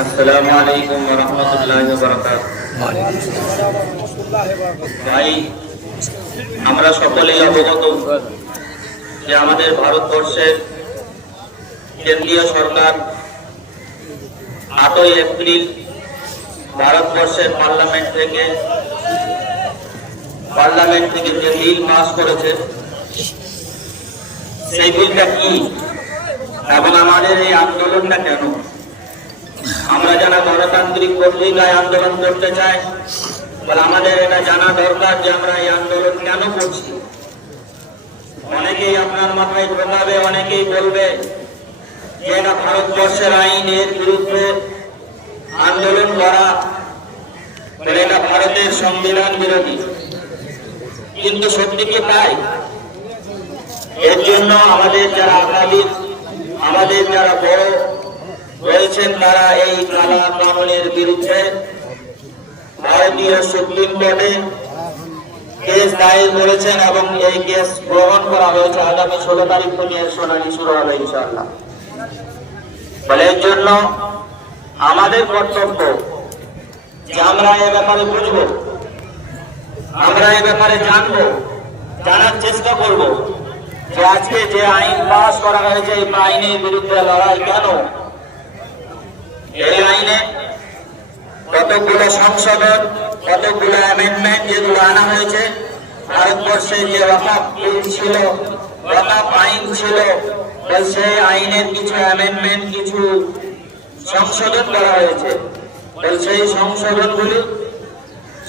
আসসালামু আলাইকুম ওয়া রাহমাতুল্লাহি ওয়া বারাকাতুহু। ভাই, আমরা সকলেই অবগত যে আমাদের ভারতবর্ষের কেন্দ্রীয় সরকার 8ই এপ্রিল ভারতবর্ষের পার্লামেন্ট থেকে যে বিল পাস করেছে, সেই বিলটা কি এবং আমাদের এই আন্দোলনটা কেন? আমরা যারা গণতান্ত্রিক পদ্ধতিতে আন্দোলন করতে চাই, বলে আমাদের এটা জানা দরকার যে আমরা এই আন্দোলন কেন করছি। অনেকেই আপনার মাথায় ঢোকাবে, অনেকেই বলবে যে এটা ভারতবর্ষের আইনের বিরুদ্ধে আন্দোলন করা, এটা ভারতের সংবিধান বিরোধী। কিন্তু সত্যি কি তাই? এর জন্য আমাদের যারা আকাবির, আমাদের যারা বড় রয়েছেন, তারা এই কালা কানুনের বিরুদ্ধে ভারতীয় সুপ্রিম কোর্টে কেস দায়ের করেছেন এবং এই কেস গ্রহণ করা হয়েছে। আগামী 16 তারিখ থেকে শুনানি শুরু হবে ইনশাআল্লাহ। ফলে এর জন্য আমাদের কর্তব্য যে আমরা এ ব্যাপারে বুঝব, আমরা এ ব্যাপারে জানবো, জানার চেষ্টা করব যে আজকে যে আইন পাস করা হয়েছে, এই আইনের বিরুদ্ধে লড়াই কেন। এই আইনে কতগুলো সংশোধন, কতগুলো অ্যামেন্ডমেন্ট যেগুলো আনা হয়েছে, ভারতবর্ষে যে ওয়াকফ বিল ছিল, ওয়াকফ আইন ছিল, সেই আইনের কিছু অ্যামেন্ডমেন্ট, কিছু সংশোধন করা হয়েছে। সেই সংশোধনগুলি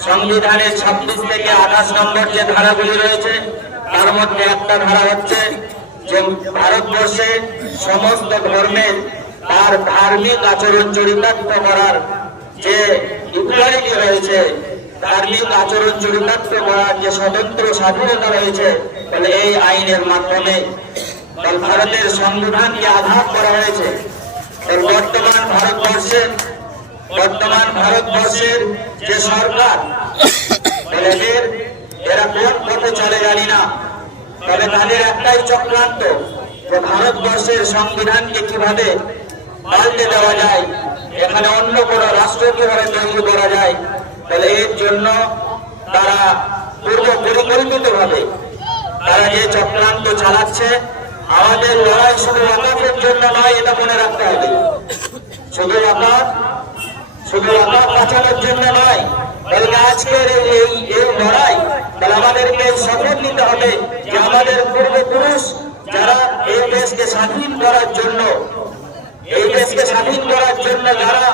সংবিধানের 26 থেকে 28 নম্বর যে ধারাগুলি রয়েছে, তার মধ্যে একটা ধারা হচ্ছে যে ভারতবর্ষে সমস্ত ধর্মের তার ধার্মিক আচরণ চরিতার্থ করার যে ইকুয়ালিটি রয়েছে, ধার্মিক আচরণ চরিতার্থ করার যে স্বতন্ত্র স্বাধীনতা রয়েছে, তাহলে এই আইনের মাধ্যমে ভারতের সংবিধানকে আঘাত করা হয়েছে। বর্তমান ভারতবর্ষের যে সরকার, এরা কোন পথে চলে জানি না, তবে তাদের একটাই চক্রান্ত যে ভারতবর্ষের সংবিধানকে কিভাবে পাল্টে দেওয়া যায়, এখানে অন্য কোন রাষ্ট্র কিভাবে তৈরি করা যায়। তাহলে এর জন্য তারা পূর্ব পরিকল্পিত ভাবে তারা যে চক্রান্ত চালাচ্ছে। আমাদের লড়াই শুধু ওয়াকফের জন্য নয়, এটা মনে রাখতে হবে। শুধু ওয়াকফ বাঁচানোর জন্য নয়, বলতে আজকের এই লড়াই, তাহলে আমাদেরকে শপথ নিতে হবে যে আমাদের পূর্বপুরুষ যারা এই দেশকে স্বাধীন করার জন্য যারা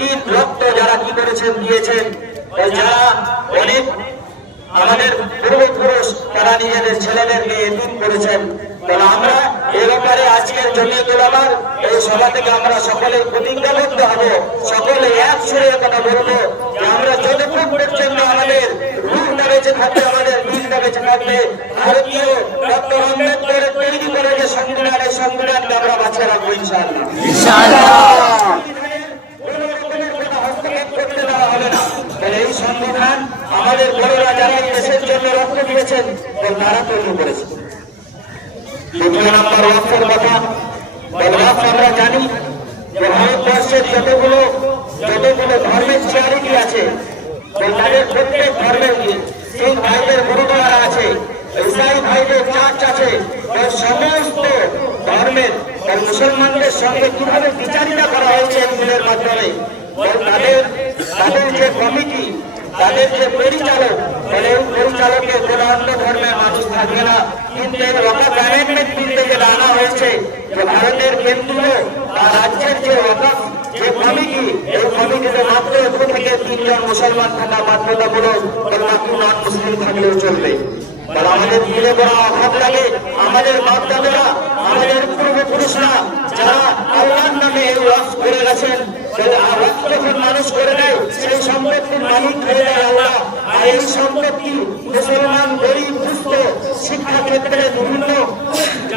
দিন রক্ত যারা কি করেছেন, দিয়েছেন, যারা অনেক আমাদের পূর্বপুরুষ তারা নিজেদের ছেলেদেরকে এতিম করেছেন। তাহলে আমরা এ ব্যাপারে আজকের জমিয়ত উলামার এই সভা থেকে আমরা সকলে প্রতিজ্ঞাবদ্ধ হব, সকলে এক সুরে কথা বলবো যে আমরা যতক্ষণ পর্যন্ত আমাদের রূপটা বেঁচে থাকবে, আমাদের দিনটা বেঁচে থাকবে, ভারতীয় ডক্টর আম্বেদকরের তৈরি করে যে সংবিধান, এই সংবিধানকে আমরা বাঁচিয়ে রাখবো ইনশাআল্লাহ। এই সংবিধান আমাদের বড়রা যারা দেশের জন্য রক্ত দিয়েছেন, তারা তৈরি করেছে। দ্বিতীয় নম্বর ওয়াকফের কথা, আমরা জানি যে ভারতবর্ষের যতগুলো ধর্মের চ্যারিটি আছে, তাদের প্রত্যেক ধর্মের শিখ ভাইদের গুরুদ্বারা আছে, ইসাই ভাইদের চার্চ আছে, সমস্ত ধর্মের মুসলমানদের সঙ্গে কিভাবে বিচারিতা করা হয়েছে এই বিলের মাধ্যমে। তাদের যে কমিটি, তাদের যে পরিচালক, এই পরিচালকের কোন অন্য ধর্মের মানুষ থাকবে না। কিন্তু এই ওয়াকফ অ্যামেন্ডমেন্ট বিল থেকে আনা হয়েছে যে ভারতের কেন্দ্রীয় বা রাজ্যের যে ওয়াকফ যে কমিটি, এই কমিটিতে মাত্র 2 থেকে 3 জন মুসলমান থাকা বাধ্যতামূলক, বাকি নন মুসলিম থাকলেও চলবে। তাহলে আমাদের দিলে বড় অভাব লাগে। আমাদের বাপ-দাদারা, আমাদের পূর্বপুরুষরা যারা আল্লাহর নামে এই ওয়াকফ করে গেছেন, যখন মানুষ করে নেয়, সেই সম্পত্তির মালিক হয়ে যায় আল্লাহ। আর এই সম্পত্তি মুসলমান গরিব দুস্থ শিক্ষা ক্ষেত্রে বিভিন্ন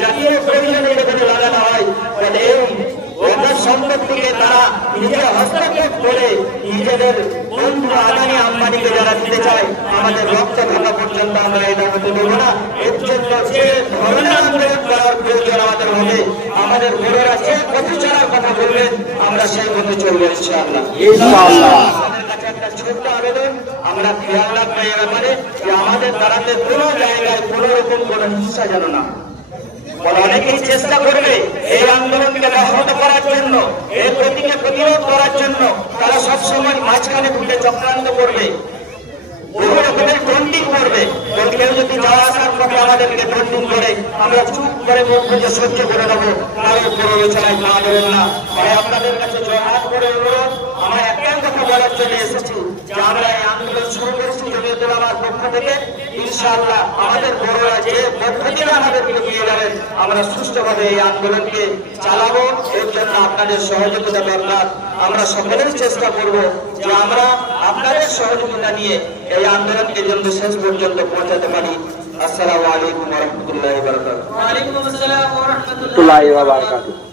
জাতীয় প্রয়োজনে এখানে লাগানো হয়। এই ওয়াকফ সম্পত্তিকে তারা নিজের হস্তক্ষেপ করে নিজেদের বন্ধু আদানি আম্বানিকে যারা দিতে চায়, আমাদের রক্ত থাকা পর্যন্ত আমরা এটা হতে দেবো না। এর জন্য যে ধরনের আন্দোলন করার প্রয়োজন আমাদের হবে, আমাদের বড়রা যে পথে চলার কথা বলবেন আমরা সেই পথে চলবো ইনশাআল্লাহ। আমাদের কাছে একটা ছোট্ট আবেদন, আমরা খেয়াল রাখবো এই ব্যাপারে যে আমাদের দাঁড়াতে কোনো জায়গায় কোনো রকম কোনো হিংসা যেন না। অনেকেই চেষ্টা করবে এই আন্দোলনকে ব্যাহত করার জন্য, এই প্রতীকে প্রতিরোধ করার জন্য। তারা সবসময় মাঝখানে ঢুকে চক্রান্ত করবে, বহু রকমের ট্রেন্ডিং করবে। কেউ যদি যাওয়া আসার পথে আমাদেরকে ট্রেন্ডিং করে, আমরা চুপ করে মুখ বুঝে সহ্য করে দেবো, কারো প্ররোচনায় না দেবেন না। তাই আপনাদের কাছে জয়হাত করে অনুরোধ, আমরা একটাই কথা বলার জন্য এসেছি যে আমরা এই আন্দোলন শুরু করেছি জমিয়তুল উলামার পক্ষ থেকে। ইনশাআল্লাহ আমাদের বড়রা যে পদ্ধতিতে আমাদেরকে নিয়ে যাবেন, আমরা সুষ্ঠুভাবে এই আন্দোলনকে চালাবো। এর জন্য আপনাদের সহযোগিতা দরকার। আমরা সকলেই চেষ্টা করব যে আমরা আপনাদের সহযোগিতা নিয়ে এই আন্দোলনকে যেন শেষ পর্যন্ত পৌঁছাতে পারি। আসসালামু আলাইকুম ওয়া রাহমাতুল্লাহি ওয়া বারাকাতুহু। ওয়া আলাইকুম আসসালাম ওয়া রাহমাতুল্লাহি ওয়া বারাকাতুহু।